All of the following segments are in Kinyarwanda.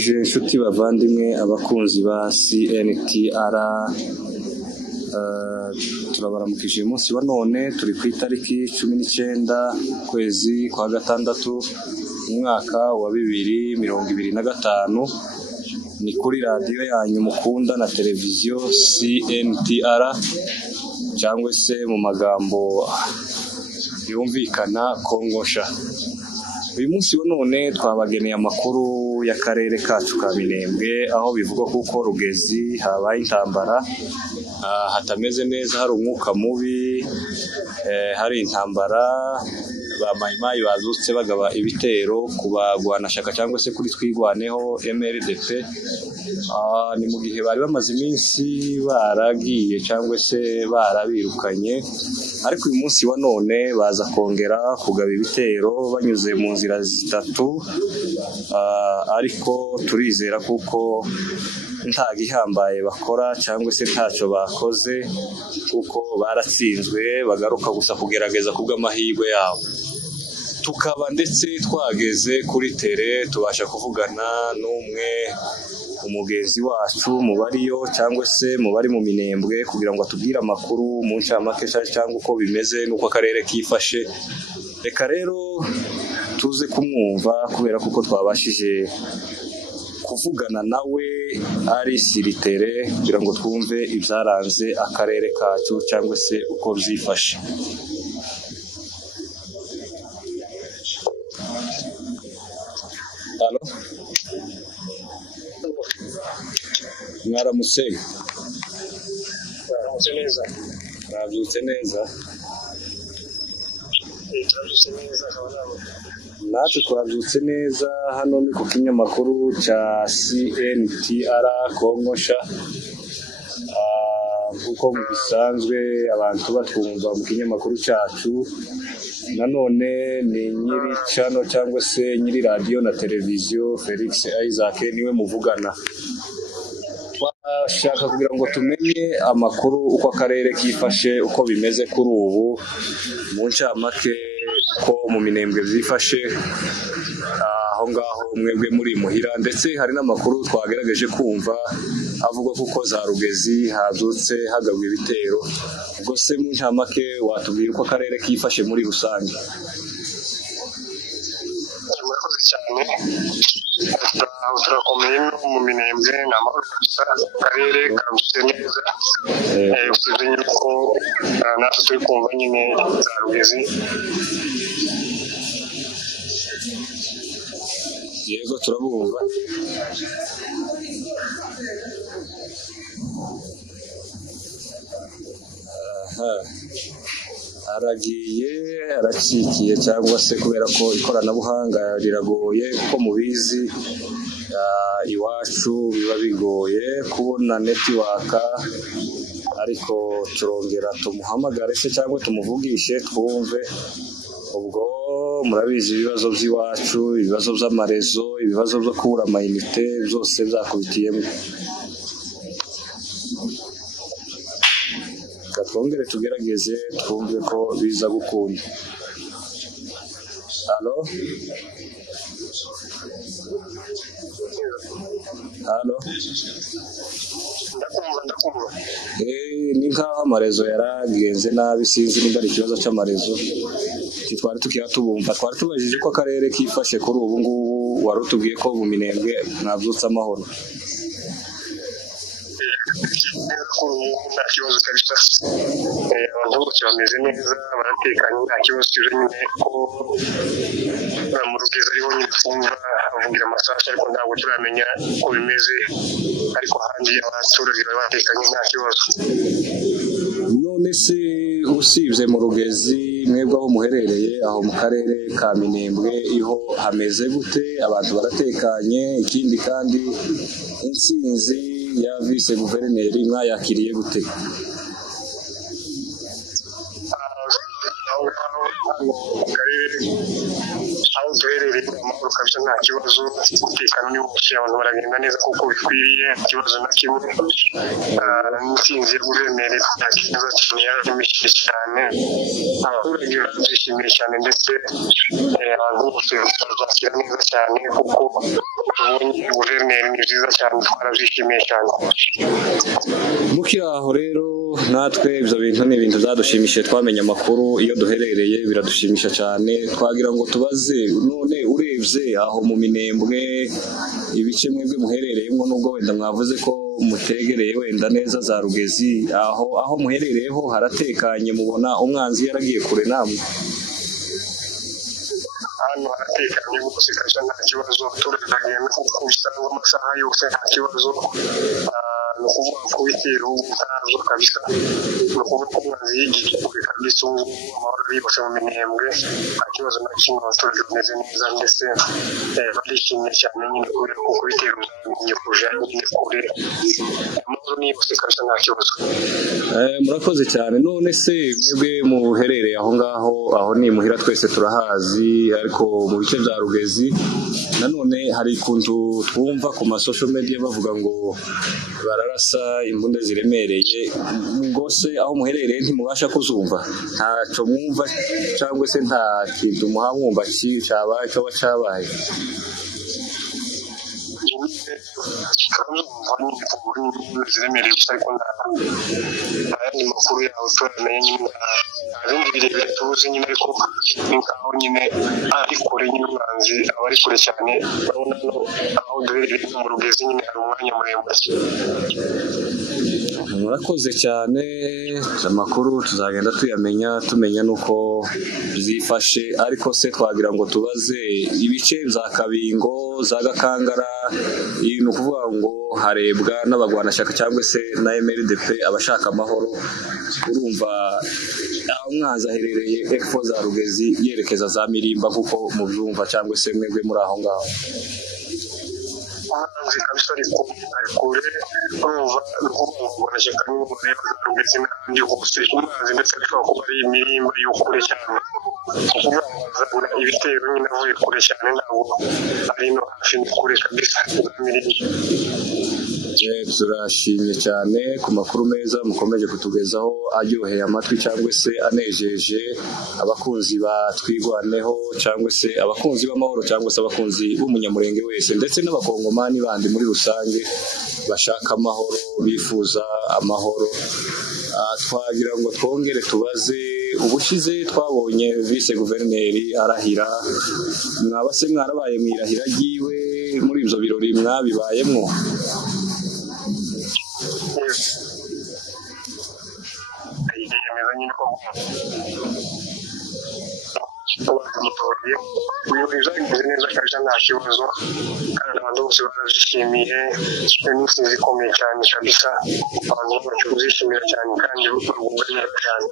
Ndabaramukije inshuti bavandimwe abakunzi ba CNTR, turabaramukije umunsi wa none turi ku itariki 19 kwezi kwa gatandatu umwaka wa 2025, ni kuri radiyo yanyu mukunda na televiziyo CNTR cyangwa se mu magambo yumvikana Kongosha. Uyu munsi wa none twabageneye amakuru y'akarere kacu ka Minembwe, aho bivugwa kuko Rugezi habaye intambara, hatameze neza, hari umwuka mubi, hari intambara, ba mayimayi bazutse bagaba ibitero ku bagwanashaka cyangwa se kuri twigwaneho MRDP. Ni mu gihe bari bamaze iminsi baragiye cyangwa se barabirukanye, ariko uyu munsi wa none baza kongera kugaba ibitero banyuze mu nzira zitatu, ariko turizera kuko nta gihambaye bakora cyangwa se ntacyo bakoze, kuko baratsinzwe, bagaruka gusa kugerageza kubw'amahirwe yabo. Tukaba ndetse twageze kuri tere tubasha kuvugana n'umwe umugenzi wacu mu bariyo cyangwa se mu bari mu Minembwe, kugira ngo atubwire amakuru mu ncamake cyangwa uko bimeze n'uko akarere kifashe. Reka rero tuze kumwumva, kubera kuko twabashije kuvugana nawe ari siritere, kugira ngo twumve ibyaranze akarere kacu cyangwa se uko byifashe. Halo, mwaramutse? Mwabyutse neza? Natwe twabyutse neza. Hano ni ku kinyamakuru cya CNTR Kongosha. Kuko mu bisanzwe abantu batwumva mu kinyamakuru cyacu, nanone ni nyiri channel cyangwa se nyiri radio na televiziyo Felix Isaac niwe muvugana. Twashaka kugira ngo tumenye amakuru uko akarere kifashe, uko bimeze kuri ubu mu ncamake, ko mu Minembwe byifashe aho ngaho mwebwe muri muhira, ndetse hari n'amakuru twagerageje kumva avuga kuko za Rugezi hazutse hagabwa ibitero. Ubwo se mu ncamake watubwira uko akarere kifashe muri rusange? Murakoze cyane. Turakomeye mu Minembwe, ni amahoro gusa, akarere kameze neza, usibye yuko natwe turi kumva nyine za Rugezi. Yego, turabumva. Aragiye aracikiye, cyangwa se kubera ko ikoranabuhanga riragoye, ko mubizi iwacu biba bigoye kubona netiwaka, ariko turongera tumuhamagare se cyangwa tumuvugishe twumve. Ubwo murabizi ibibazo by'iwacu, ibibazo by'amarezo, ibibazo byo kubura amayinite, byose byakubitiyemo. Twongere tugerageze twumve ko biza gukunda. Halo, halo, ndakumva. Ni nkaho amarezo yaragenze nabi, sinzi niba ari ikibazo cy'amarezo. Twari tukiyatubumva, twari tubajije ko akarere kifashe kuri ubu ngubu, wari utubwiye ko mu Minembwe mwabyutse amahoro. Nta kibazo kabisa, abantu bose bameze neza, baratekanye, nta kibazo cyuje nyine ko mu Rugezi ariho nyine twumva bavugira amasaha, ariko ntabwo turamenya uko bimeze, ariko ahandi abaturage bari batekanye, nta kibazo. None se usibye mu Rugezi, mwebwe aho muherereye aho mu karere ka Minembwe iho hameze gute? Abantu baratekanye? Ikindi kandi intsinzi ya vice guverineri mwayakiriye gute? Aho duherereye amahoro kabisa nta kibazo, umutekano ni wose, abantu baragenda neza kuko bikwiriye, ikibazo na kimwe. N'intsinzi ya guverineri yakiza cyane yarashimishije cyane, abaturage babyishimiye cyane ndetse abantu bose bazakira neza cyane kuko tubonye guverineri ni byiza cyane, twarabyishimiye cyane. Mukiri aho rero natwe ibyo bintu ni ibintu byadushimishije, twamenye amakuru iyo duherereye biradushimisha cyane. Twagira ngo tubaze none urebye aho mu Minembwe ibice mwebwe muherereyemo, nubwo wenda mwavuze ko mutegereye wenda neza za Rugezi, aho muherereyeho haratekanye, mubona umwanzi yaragiye kure namwe? Hano haratekanye rwose kabisa nta kibazo, abaturage bagenda kuko bisanga amasaha yose nta kibazo. Ni ukuvuga ko bitera ubu ntazo kabisa, ni ukuvuga ko umwanzi yigiye kure kabisa, ubu amahoro ari yose mu Minembwe, nta kibazo na kimwe, abaturage bameze neza ndetse barishimye cyane nyine kubera ko kubitera ubumenyi kuja nyine kure, amahoro ni yose kabisa nta kibazo. Murakoze cyane. None se mwebwe muherereye aho ngaho, aho ni muhira twese turahazi, ariko mu bice bya Rugezi nanone hari ikuntu twumva ku masosho media bavuga ngo bararasa imbunda ziremereye, ngo se aho muherereye ntimubasha kuzumva, ntaco mwumva cyangwa se nta kintu muhamwumva cyabaye cyaba cyabaye? ziremereye gusa ariko ayandi makuru yawe turamenye nyine, ibindi birebire tuzi nyine, ariko ni nkaho nyine ari kure nyine, umwanzi aba ari kure cyane. urabona aho duherereye mu Rugezi nyine hari umwanya muremure. Murakoze cyane, amakuru tuzagenda tumenya nuko byifashe. Ariko se twagira ngo tubaze ibice bya Kabingo, za Gakangara, ni ukuvuga ngo harebwa n'abagwanashyaka cyangwa se na MLDP abashaka amahoro. Urumva aho umwanzi aherereye epfo za Rugezi yerekeza za Mirimba kuko mubyumva, cyangwa se mwebwe muri aho ngaho? Umwanzi kabisa ari kure, urumva ni ukuvuga ngo barashyaka n'ubu rero za Rugezi n'ahandi hose, umwanzi ndetse ashobora kuba ari Mirimba yo kure cyane, ni ukuvuga ngo azana ibitero nyine avuye kure cyane, ntabwo ari no hafi, ni kure kabisa za Mirimba. Turashimye cyane ku makuru meza mukomeje kutugezaho, aryoheye amatwi cyangwa se anejeje abakunzi batwigwaneho, cyangwa se abakunzi b'amahoro, cyangwa se abakunzi b'umunyamurenge wese, ndetse n'abakongomani bandi muri rusange bashaka amahoro, bifuza amahoro. Twagira ngo twongere tubaze, ubushize twabonye vice guverineri arahira, mwaba se mwarabaye mwirahira ryiwe muri ibyo birori mwabibayemo? yemeza nyine ko bamutoreye ubuyobozi bwagize neza kabisa nta kibazo, kandi abantu bose barazishimiye, n'intsinzi ikomeye cyane kabisa, abantu bose kuzishimira cyane kandi bagubwa neza cyane.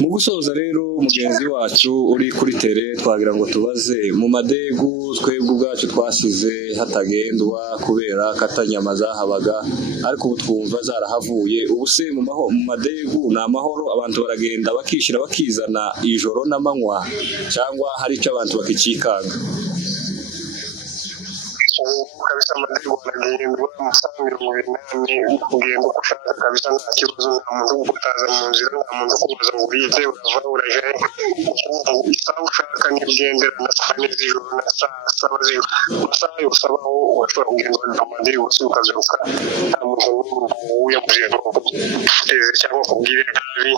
Mu gusoza rero mugenzi wacu uri kuri tere, twagira ngo tubaze mu madegu twebwe ubwacu twasize hatagendwa kubera katanyama zahabaga, ariko ubu twumva zarahavuye. Ubu se mu madegu ni amahoro, abantu baragenda bakishyira bakizana ijoro n'amanywa, cyangwa hari icyo abantu bakikikanga? kabisa amadego aragendwa amasaha 28 kugenda uko ushaka kabisa nta kibazo, nta muntu ugutaza mu nzira, nta muntu ukubaza ngo urize urava uraje, isaha ushaka n'ibigendera na saa 4 z'ijoro na saa 7 z'ijoro, amasaha yose abaho urashobora kugenda amadego yose ukazuka, nta muntu uyamuje guteze cyangwa kubwire nabi,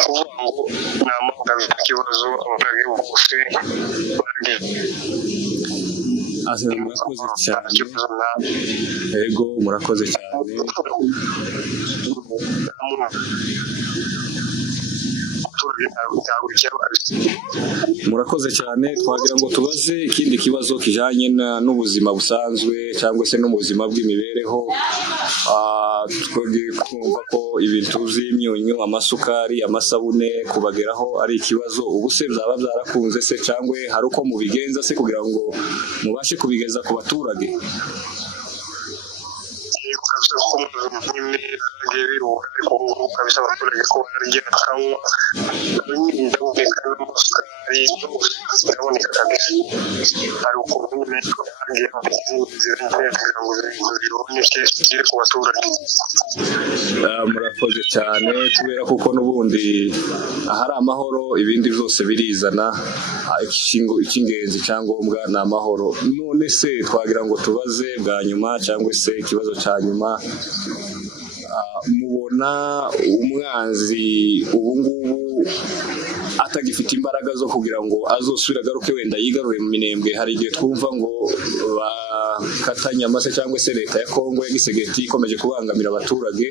kuvuga ngo ni amahoro nta kibazo, abaturage bose murakoze cyane. Yego murakoze cyane. Murakoze cyane. Twagira ngo tubaze ikindi kibazo kijanye n'ubuzima busanzwe cyangwa se no mu buzima bw'imibereho. Twumva ko ibintu by'imyunyu, amasukari, amasabune kubageraho ari ikibazo. Ubu se byaba byarakunze se cyangwa hari uko mubigenza se kugira ngo mubashe kubigeza ku baturage? gusa ko nyine bagiye biruka ariko ubu kabisa abaturage ko bararya bakanywa ndaboneka n'amasukari ndaboneka kabisa hari ukuntu nyine hagiye kugira ngo biboneke bigere ku baturage. Murakoze cyane kubera kuko n'ubundi ahari amahoro ibindi byose birizana, icy'ingenzi cyangombwa ni amahoro. None se twagira ngo tubaze bwa nyuma cyangwa se ikibazo cya nyuma, mubona umwanzi ubu ngubu atagifite imbaraga zo kugira ngo azosubire agaruke wenda yigarure mu Minembwe? Hari igihe twumva ngo bakatanya amase cyangwa se leta ya Kongo ya Gisegeti ikomeje kubangamira abaturage,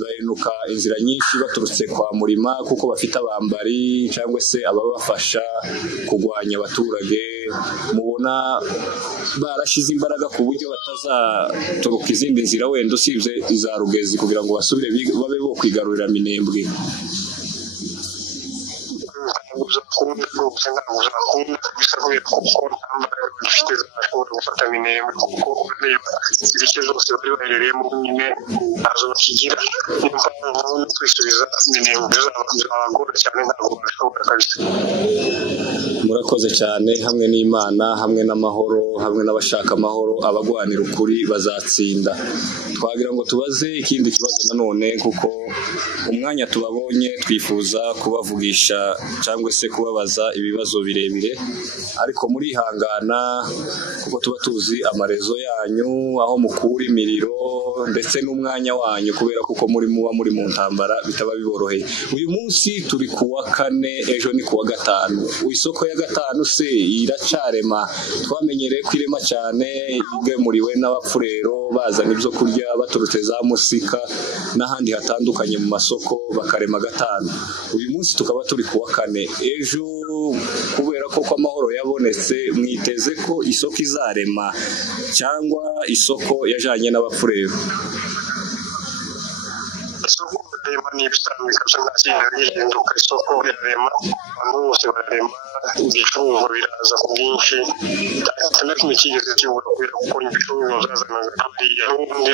bahenuka inzira nyinshi baturutse kwa Murima kuko bafite abambari cyangwa se ababafasha kurwanya abaturage. Mubona barashize imbaraga ku buryo batazaturuka izindi nzira wenda usibye iza Rugezi kugira ngo basubire babe bo kwigarurira Minembwe? uzakunda rwose ntabwo uzakunda bisa kubera kuko dufite zashobora gufata Minembwe kuko ureba ibice zose bari baherereyemo nyine ntazo bakigira, niyo mpamvu no kwisubiza Minembwe bizabagora cyane, ntabwo bashobora kabisa. Murakoze cyane. Hamwe n'Imana, hamwe n'amahoro, hamwe n'abashaka amahoro, abagwanira ukuri bazatsinda. Twagira ngo tubaze ikindi kibazo nanone, kuko umwanya tubabonye twifuza kubavugisha cyangwa se kubabaza ibibazo birebire, ariko murihangana kuko tuba tuzi amarezo yanyu, aho mukura imiriro ndetse n'umwanya wanyu, kubera kuko muba muri mu ntambara bitaba biboroheye. Uyu munsi turi kuwa 4, ejo ni kuwa 5. Isoko ya 5 se iracarema? Twamenyereye ko irema cyane, igemuriwe n'abapfurero bazana ibyo kurya baturutse za Musika n'ahandi hatandukanye mu masoko bakarema 5. Uyu munsi tukaba turi kuwa 4. Ejo kubera ko amahoro yabonetse, mwiteze ko isoko izarema cyangwa isoko yajanye n'abapfurero? Isoko rema ni ibisanzwe kabisa, nta kintu gihinduka. Isoko rirema, abantu bose bararema, ibicuruzwa biraza ku bwinshi, nta kimwe kigeze kibura kubera kuko ibicuruzwa byazanaga hariya n'ubundi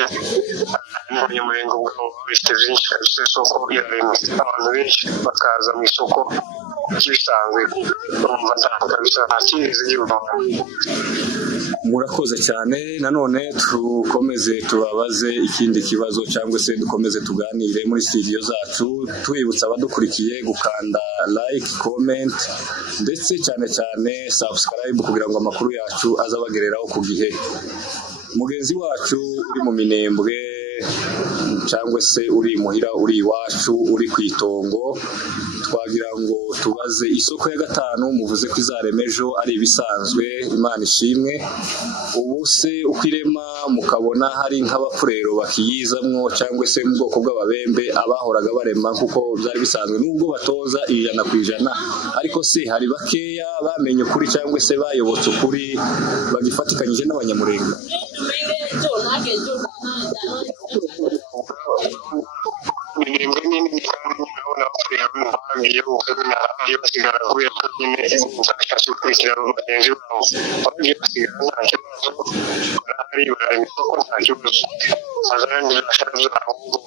n'abanyamurenge ubwabo bafite byinshi kabisa. Isoko rirema, abantu benshi bakaza mu isoko kibisanzwe, urumva kabisa nta kigeze kibura. Murakoze cyane. Nanone tukomeze tubabaze ikindi kibazo cyangwa se dukomeze tuganire muri studio zacu, twibutsa abadukurikiye gukanda like, comment ndetse cyane cyane subscribe kugira ngo amakuru yacu azabagereraho ku gihe. Mugenzi wacu uri mu Minembwe cyangwa se uri muhira, uri iwacu, uri ku itongo, twagira ngo tubaze isoko ya 5 muvuze ko izarema ejo ari ibisanzwe, Imana ishimwe. Ubu se uko irema mukabona hari nk'abapfurero bakiyizamwo cyangwa se mu bwoko bw'ababembe abahoraga barema kuko byari bisanzwe, nubwo batoza 100%, ariko se hari bakeya bamenye ukuri cyangwa se bayobotse ukuri bagifatikanyije n'abanyamurenge? Minembwe nini kandi urabona abapfurero bagiye bagiye basigara kubera ko nyine bashatse gukurikirana bagenzi babo, bagiye basigara nta kibazo, barahari bararema isoko nta kibazo, bazarani bashaje ahubwo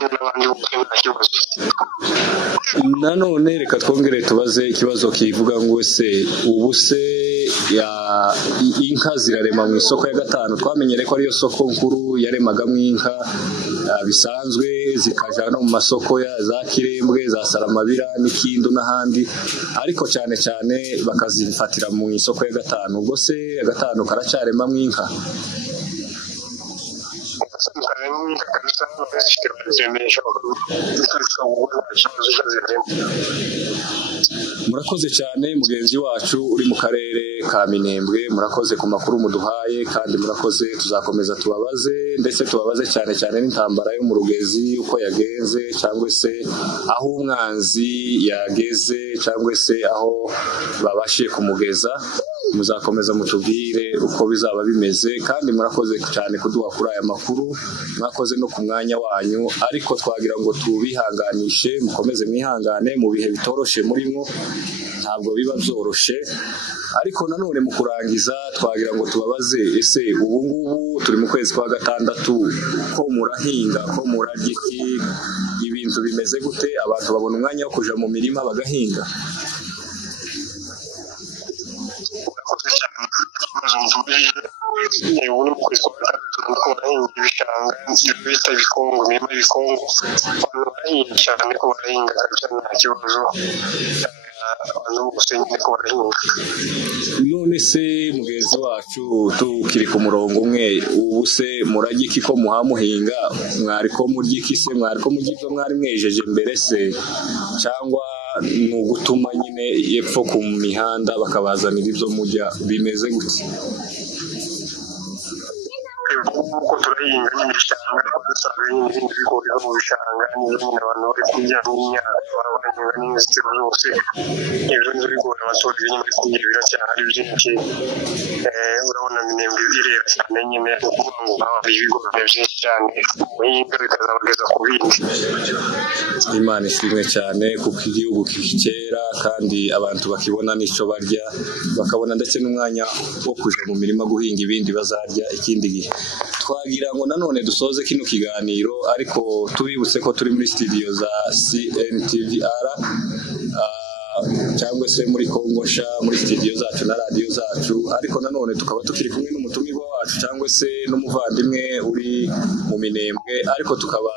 n'abandi bose nta kibazo. Nanone reka twongere tubaze ikibazo kivuga ngo se ubu se inka zirarema mu isoko ya 5? Twamenyereye ko ariyo soko nkuru yaremagamo inka bisanzwe, zikaja no mu masoko ya za Kirembwe, za Saramabira n'Ikindu n'ahandi, ariko cyane cyane bakazifatira mu isoko ya 5. Ubwo se ya 5 karacaremamo inka? Murakoze cyane mugenzi wacu uri mu karere ka Minembwe, murakoze ku makuru muduhaye, kandi murakoze. Tuzakomeza tubabaze ndetse tubabaze cyane cyane n'intambara yo mu Rugezi uko yagenze, cyangwa se aho umwanzi yageze, cyangwa se aho babashiye kumugeza. Muzakomeza mutubwire uko bizaba bimeze, kandi murakoze cyane kuduha kuri aya makuru, mwakoze no ku mwanya wanyu, ariko twagira ngo tubihanganishe, mukomeze mwihangane mu bihe bitoroshe murimo. ntabwo biba byoroshe. Ariko nanone mu kurangiza twagira ngo tubabaze, ese ubu ngubu turi mu kwezi kwa gatandatu, ko murahinga, ko murarya iki, ibintu bimeze gute, abantu babona umwanya wo kuja mu mirima bagahinga? ubu ni ukwezi kwa gatatu nuko barahinga ibishanga bita ibikongo, imirima y'ibikongo abantu barahinga cyane ko barahinga kabisa nta kibazo, abantu bose nyine ko barahinga. None se mugenzi wacu tukiri ku murongo umwe, ubu se murarya iki ko muhamuhinga? Mwari ko murya iki se? Mwari ko murya ibyo mwari mwejeje mbere se, cyangwa ni ugutuma nyine yepfo ku mihanda bakabazanira ibyo murya? Bimeze gute? uko turahinga n'ibishanga, dusanga n'ibindi bigori mu bishanga, n'ibindi abantu bari kurya n'imyaka barahinga n'inzitiro zose, ibyo nizo bigori abaturage nyine bari kurya biracyari byinshi. Urabona Minembwe irera cyane nyine, ukuvuga ngo hari ibigori byinshi cyane, guhinga bikazabageza ku bindi. Imana ishimwe cyane kuko igihugu kikera kandi abantu bakibona n'icyo barya, bakabona ndetse n'umwanya wo kuja mu mirima guhinga ibindi bazarya ikindi gihe. Twagira ngo nanone dusoze kino kiganiro, ariko tubibutse ko turi muri studio za CNTVR cyangwa se muri Kongosha, muri studio zacu na radio zacu, ariko nanone tukaba tukiri kumwe n'umutumirwa wacu cyangwa se n'umuvandimwe uri mu Minembwe, ariko tukaba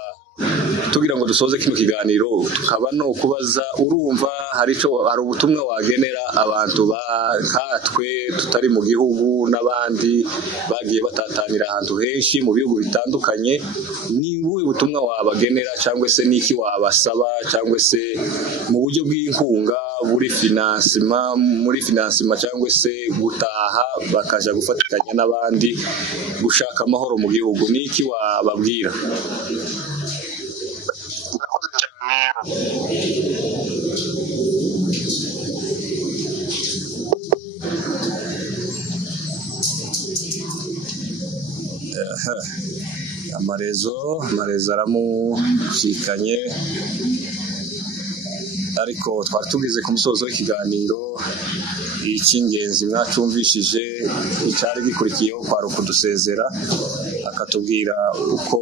tugira ngo dusoze kino kiganiro, tukaba no kubaza, urumva hari ubutumwa wagenera abantu bakatwe tutari mu gihugu n'abandi bagiye batatanira ahantu henshi mu bihugu bitandukanye, ni ubuhe butumwa wabagenera cyangwa se n'iki wabasaba, cyangwa se mu buryo bw'inkunga muri finansima cyangwa se gutaha bakaja gufatikanya n'abandi gushaka amahoro mu gihugu, n'iki wababwira? Amarezo aramushikanye, ariko twari tugeze ku musozo w'ikiganiro. Icy'ingenzi mwacumvishije, icyari gikurikiyeho kwari ukudusezera, akatubwira uko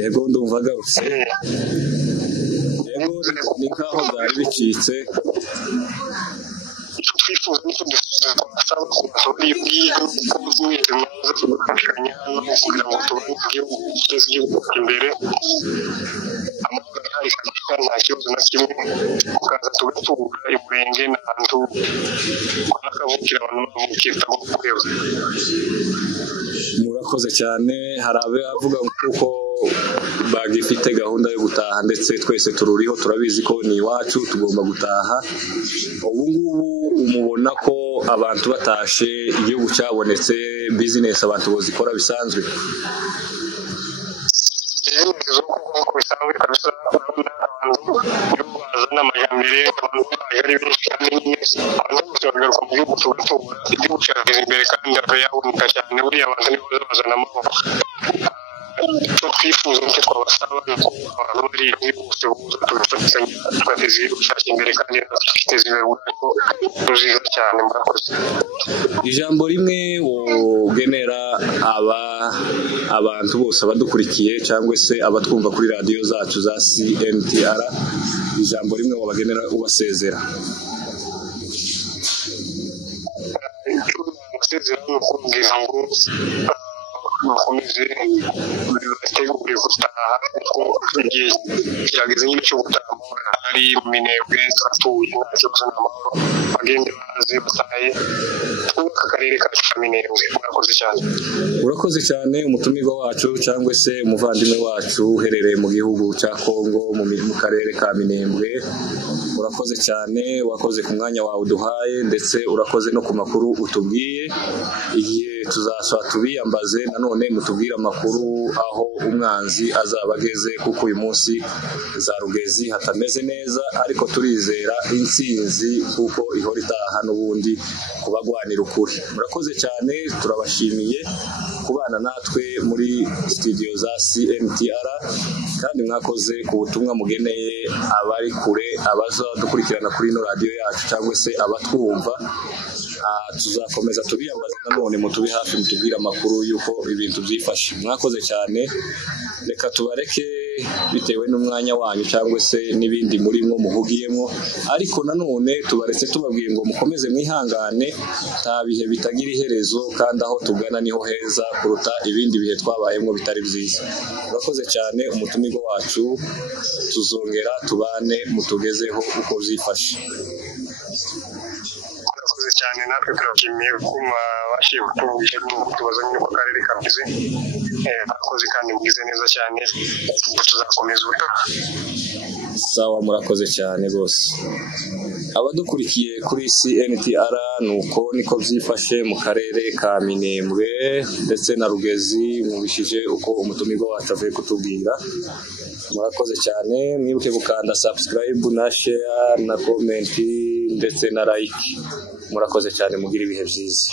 yego ndumva agarutse, yego ni nkaho byari bicitse. twifuza n'icyo dusaba ku masoko y'ubwiyunge mwaza tugafashanya kugira ngo tubone igihugu giteze igihugu imbere, amahoro ahari kabisa nta kibazo na kimwe, tukaza tugatura umurenge n'ahantu bakavukira abantu bavukira kureba. Murakoze cyane. Hari abavuga kuko bagifite gahunda yo gutaha, ndetse twese tururiho, turabizi ko ni iwacu tugomba gutaha. Ubu ngubu umubona ko abantu batashe igihugu cyabonetse, bizinesi abantu bozikora bisanzwe? bisanzwe kabisa, urabona abantu iyo bazana amajyambere, abantu baje ari benshi kandi abantu bose bagaruka mu gihugu tugatura, igihugu cyateza imbere kandi yaboneka cyane, buriya abantu nibo bazana amahoro. icyo twifuza nicyo twabasaba ni uko abantu bari bose buza tugafatanya tugateza igihugu cyacu imbere kandi tukiteza imbere kuko ruziza cyane. Murakoze. Ijambo rimwe wogenera abantu bose abadukurikiye cyangwa se abatwumva kuri radio zacu za CNTR, ijambo rimwe wabagenera ubasezera? Gusezera ni ukubwira ngo bakomeze bategure gutaha, kuko igihe kirageze nyine cyo gutaha. Hari mu Minembwe turatuye, nta kibazo n'amahoro, bagende baze batahe twubaka akarere kacu ka Minembwe. Murakoze cyane. Urakoze cyane umutumirwa wacu cyangwa se umuvandimwe wacu uherereye mu gihugu cya Kongo mu karere ka Minembwe. Urakoze cyane, wakoze ku mwanya wawe uduhaye, ndetse urakoze no ku makuru utubwiye. Igihe tuzasaba tubiyambaze nanone mutubwire amakuru aho umwanzi azaba ageze, kuko uyu munsi za Rugezi hatameze neza, ariko turizera intsinzi kuko ihora itaha n'ubundi kubagwanira ukuri. Murakoze cyane, turabashimiye kubana natwe muri studio za CNTR, kandi mwakoze ku butumwa mugeneye abari kure, abaza dukurikirana kuri ino radio yacu cyangwa se abatwumva. Tuzakomeza tubiyambaze nanone mutubi hafi mutubwira amakuru yuko ibintu byifashe. Mwakoze cyane, reka tubareke bitewe n'umwanya wanyu cyangwa se n'ibindi murimo muhugiyemo, ariko nanone tubaretse tubabwiye ngo mukomeze mwihangane, nta bihe bitagira iherezo, kandi aho tugana niho heza kuruta ibindi bihe twabayemo bitari byiza. Murakoze cyane, umutumirwa wacu tuzongera tubane mutugezeho uko byifashe. Murakoze cyane, natwe turashimiye kuma bashiye kutubwira n'utubazo nyine ku karere kameze. Murakoze kandi mugize neza cyane, tuzakomeza ubutaha. Sawa, murakoze cyane rwose. Abadukurikiye kuri CNTR, nuko niko byifashe mu karere ka Minembwe ndetse na Rugezi, mubishije uko umutumirwa wacu avuye kutubwira. Murakoze cyane, mwibuke gukanda subscribe na share na comment ndetse na like. Murakoze cyane, mugira ibihe byiza.